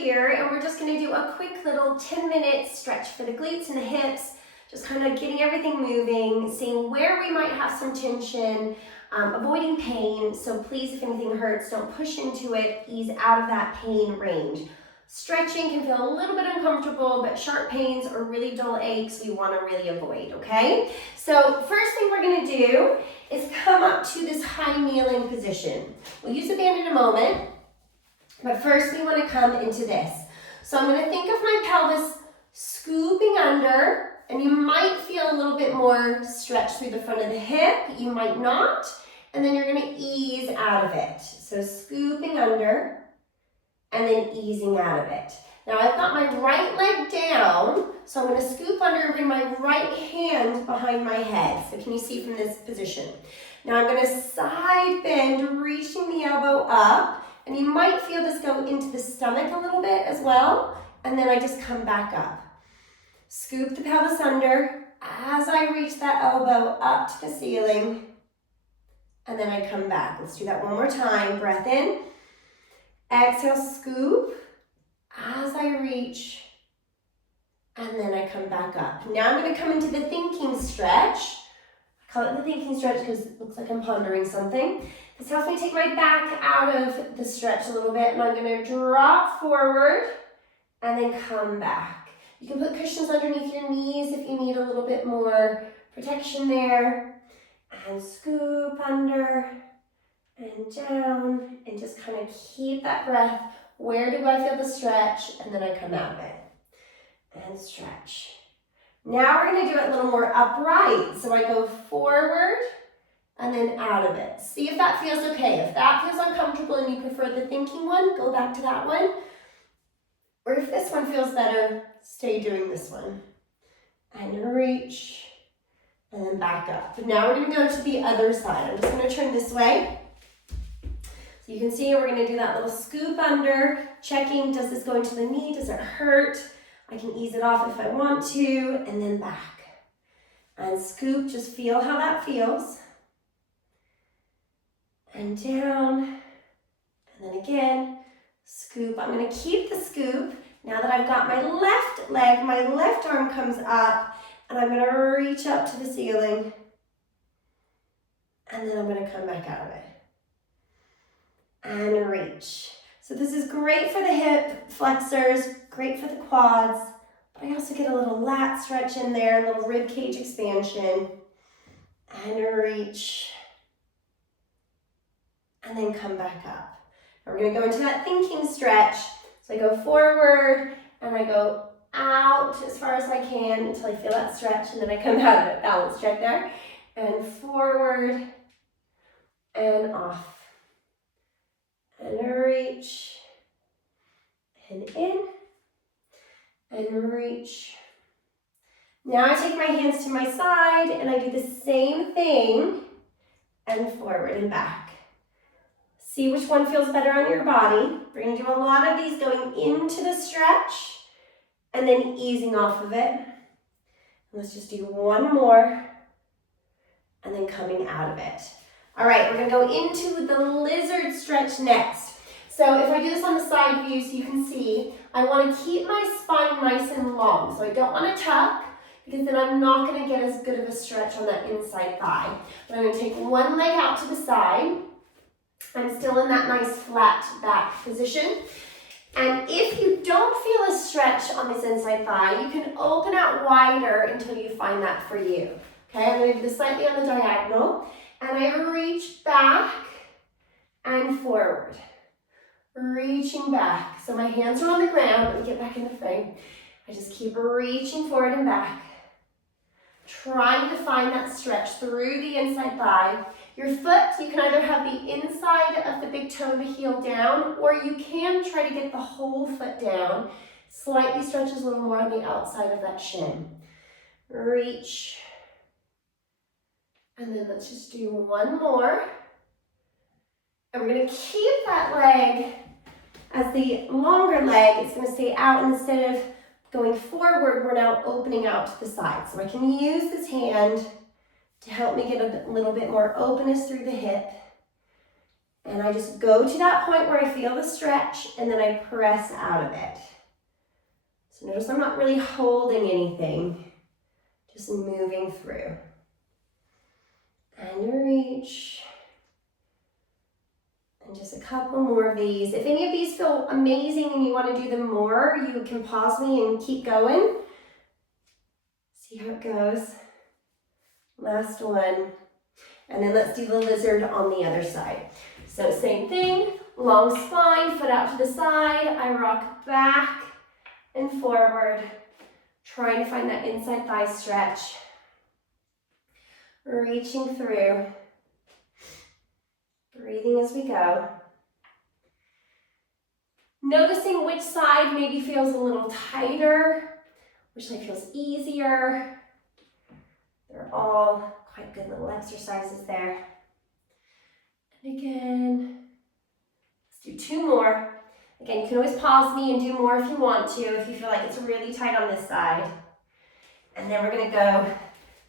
here, and we're just gonna do a quick little 10-minute stretch for the glutes and the hips, just kind of getting everything moving, seeing where we might have some tension, avoiding pain. So please, if anything hurts, don't push into it, ease out of that pain range. Stretching can feel a little bit uncomfortable, but sharp pains or really dull aches we want to really avoid, okay? So first thing we're going to do is come up to this high kneeling position. We'll use a band in a moment, but first we want to come into this. So I'm going to think of my pelvis scooping under, and you might feel a little bit more stretch through the front of the hip, you might not, and then you're going to ease out of it. So scooping under, and then easing out of it. Now I've got my right leg down, so I'm going to scoop under and bring my right hand behind my head. So can you see from this position? Now I'm going to side bend, reaching the elbow up, and you might feel this go into the stomach a little bit as well, and then I just come back up. Scoop the pelvis under as I reach that elbow up to the ceiling, and then I come back. Let's do that one more time. Breath in. Exhale, scoop as I reach, and then I come back up. Now I'm going to come into the thinking stretch. I call it the thinking stretch because it looks like I'm pondering something. This helps me take my back out of the stretch a little bit, and I'm going to drop forward and then come back. You can put cushions underneath your knees if you need a little bit more protection there. And scoop under and down, and just kind of keep that breath. Where do I feel the stretch? And then I come out of it. And stretch. Now we're going to do it a little more upright. So I go forward and then out of it. See if that feels okay. If that feels uncomfortable and you prefer the thinking one, go back to that one. Or if this one feels better, stay doing this one. And reach, and then back up. But now we're going to go to the other side. I'm just going to turn this way. You can see we're going to do that little scoop under, checking, does this go into the knee? Does it hurt? I can ease it off if I want to, and then back. And scoop, just feel how that feels. And down, and then again, scoop. I'm going to keep the scoop. Now that I've got my left leg, my left arm comes up, and I'm going to reach up to the ceiling, and then I'm going to come back out of it. And reach. So this is great for the hip flexors, great for the quads, but I also get a little lat stretch in there, a little rib cage expansion. And reach. And then come back up. Now we're going to go into that thinking stretch. So I go forward and I go out as far as I can until I feel that stretch, and then I come out of it. Balance check there. And forward and off. And reach, and in, and reach. Now I take my hands to my side, and I do the same thing, and forward and back. See which one feels better on your body. We're going to do a lot of these going into the stretch, and then easing off of it. Let's just do one more, and then coming out of it. All right, we're going to go into the lizard stretch next. So if I do this on the side view so you can see, I want to keep my spine nice and long. So I don't want to tuck, because then I'm not going to get as good of a stretch on that inside thigh. But I'm going to take one leg out to the side. I'm still in that nice flat back position. And if you don't feel a stretch on this inside thigh, you can open out wider until you find that for you. Okay, I'm going to do this slightly on the diagonal. And I reach back and forward. Reaching back. So my hands are on the ground. Let me get back in the frame. I just keep reaching forward and back. Trying to find that stretch through the inside thigh. Your foot, you can either have the inside of the big toe, the heel down, or you can try to get the whole foot down. Slightly stretches a little more on the outside of that shin. Reach. And then let's just do one more. And we're going to keep that leg as the longer leg. It's going to stay out, and instead of going forward, we're now opening out to the side. So I can use this hand to help me get a little bit more openness through the hip. And I just go to that point where I feel the stretch and then I press out of it. So notice I'm not really holding anything, just moving through. And reach. And just a couple more of these. If any of these feel amazing and you want to do them more, you can pause me and keep going. See how it goes. Last one. And then let's do the lizard on the other side. So same thing, long spine, foot out to the side. I rock back and forward, trying to find that inside thigh stretch. Reaching through. Breathing as we go. Noticing which side maybe feels a little tighter, which side feels easier. They're all quite good little exercises there. And again, let's do two more. Again, you can always pause me and do more if you want to, if you feel like it's really tight on this side. And then we're gonna go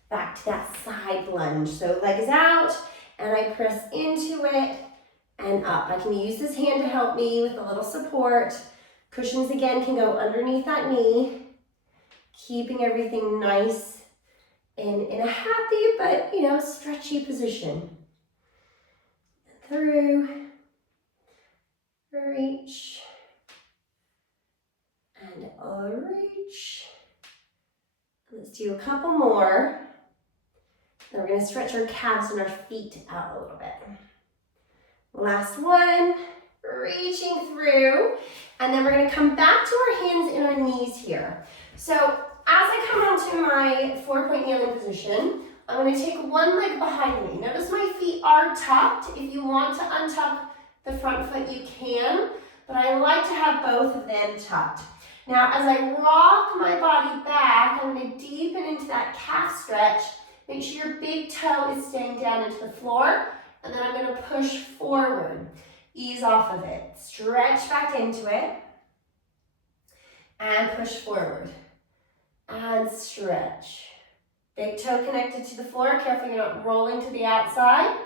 back to that side lunge. So leg is out, and I press into it and up. I can use this hand to help me with a little support. Cushions again can go underneath that knee, keeping everything nice and in a happy but, stretchy position. Through, reach, and reach. Let's do a couple more. Then we're going to stretch our calves and our feet out a little bit. Last one, reaching through, and then we're going to come back to our hands and our knees here. So as I come onto my 4-point kneeling position, I'm going to take one leg behind me. Notice my feet are tucked. If you want to untuck the front foot, you can, but I like to have both of them tucked. Now, as I rock my body back, I'm going to deepen into that calf stretch. Make sure your big toe is staying down into the floor, and then I'm going to push forward. Ease off of it. Stretch back into it, and push forward. And stretch. Big toe connected to the floor. Careful you're not rolling to the outside.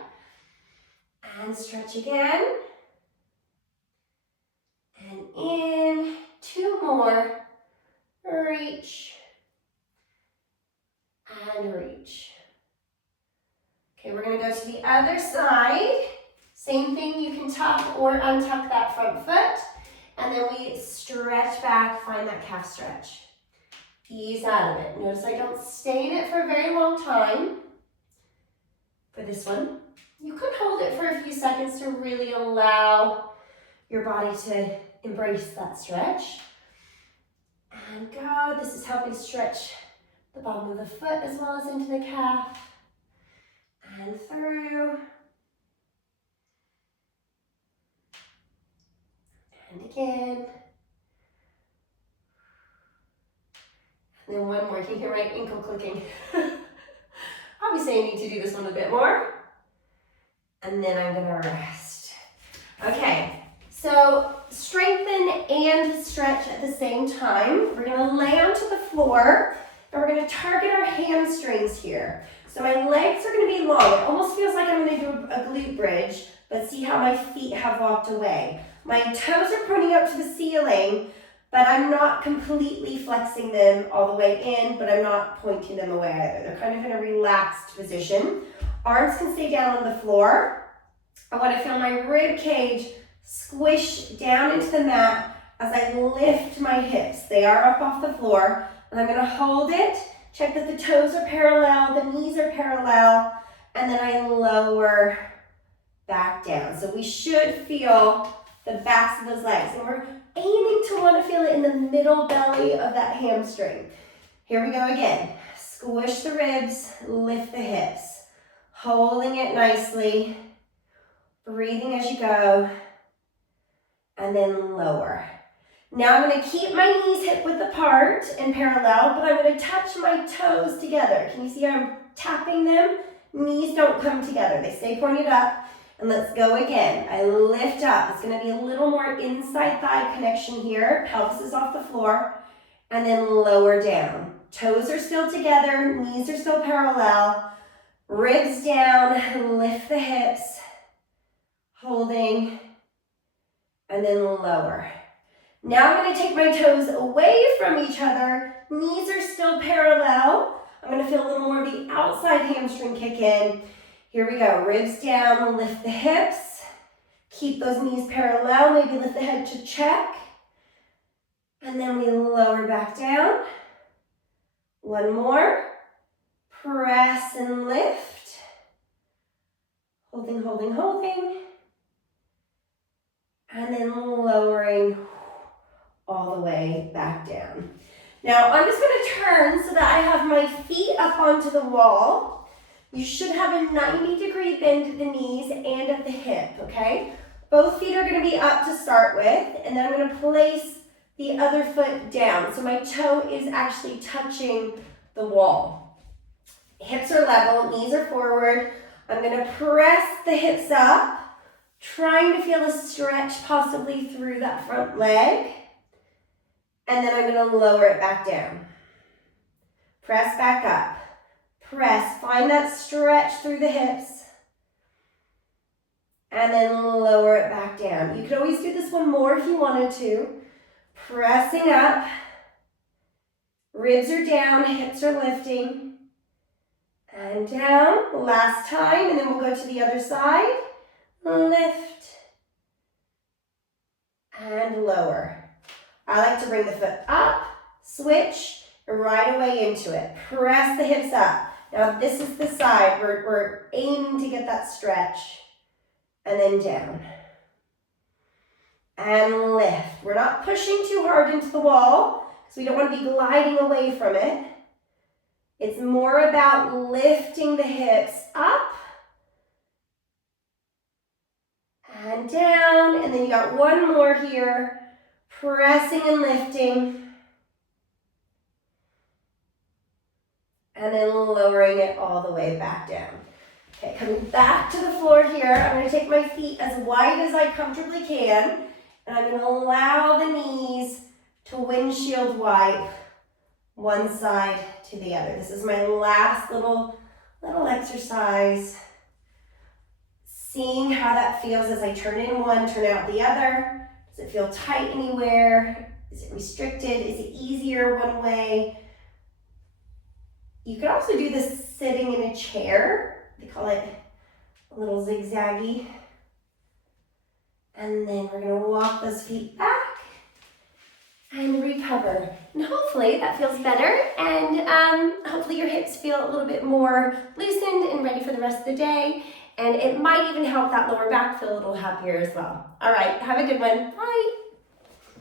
And stretch again. And in. Two more. Reach. And reach. Okay, we're going to go to the other side. Same thing, you can tuck or untuck that front foot. And then we stretch back, find that calf stretch. Ease out of it. Notice I don't stay in it for a very long time. For this one, you could hold it for a few seconds to really allow your body to embrace that stretch. And go. This is helping stretch the bottom of the foot as well as into the calf. And through. And again. And then one more. You can hear my ankle clicking. Obviously, I need to do this one a bit more. And then I'm going to rest. Okay, so strengthen and stretch at the same time. We're going to lay onto the floor, and we're going to target our hamstrings here. So my legs are going to be long. It almost feels like I'm going to do a glute bridge, but see how my feet have walked away. My toes are pointing up to the ceiling, but I'm not completely flexing them all the way in, but I'm not pointing them away either. They're kind of in a relaxed position. Arms can stay down on the floor. I want to feel my rib cage squish down into the mat as I lift my hips. They are up off the floor, and I'm going to hold it. Check that the toes are parallel, the knees are parallel, and then I lower back down. So we should feel the backs of those legs, and we're aiming to want to feel it in the middle belly of that hamstring. Here we go again. Squish the ribs, lift the hips, holding it nicely, breathing as you go, and then lower. Now I'm going to keep my knees hip width apart and parallel, but I'm going to touch my toes together. Can you see how I'm tapping them? Knees don't come together. They stay pointed up. And let's go again. I lift up. It's going to be a little more inside thigh connection here. Pelvis is off the floor. And then lower down. Toes are still together. Knees are still parallel. Ribs down. Lift the hips. holding, and then lower. Now I'm going to take my toes away from each other. Knees are still parallel. I'm going to feel a little more of the outside hamstring kick in. Here we go. Ribs down, lift the hips. Keep those knees parallel. Maybe lift the head to check. And then we lower back down. One more. Press and lift. Holding, holding, holding. And then lowering all the way back down. Now I'm just going to turn so that I have my feet up onto the wall. You should have a 90-degree bend at the knees and at the hip, okay? Both feet are going to be up to start with, and then I'm going to place the other foot down. So my toe is actually touching the wall. Hips are level, knees are forward. I'm going to press the hips up, trying to feel a stretch possibly through that front leg. And then I'm going to lower it back down. Press back up. Press. Find that stretch through the hips. And then lower it back down. You could always do this one more if you wanted to. Pressing up. Ribs are down, hips are lifting. And down. Last time, and then we'll go to the other side. Lift. And lower. I like to bring the foot up, switch, right away into it. Press the hips up. Now this is the side. We're aiming to get that stretch. And then down. And lift. We're not pushing too hard into the wall because we don't want to be gliding away from it. It's more about lifting the hips up and down. And then you got one more here. Pressing and lifting. And then lowering it all the way back down. Okay, coming back to the floor here. I'm going to take my feet as wide as I comfortably can. And I'm going to allow the knees to windshield wipe one side to the other. This is my last little exercise. Seeing how that feels as I turn in one, turn out the other. Does it feel tight anywhere? Is it restricted? Is it easier one way? You could also do this sitting in a chair. They call it a little zigzaggy. And then we're going to walk those feet back and recover. And hopefully that feels better. And hopefully your hips feel a little bit more loosened and ready for the rest of the day. And it might even help that lower back feel a little happier as well. All right, have a good one. Bye.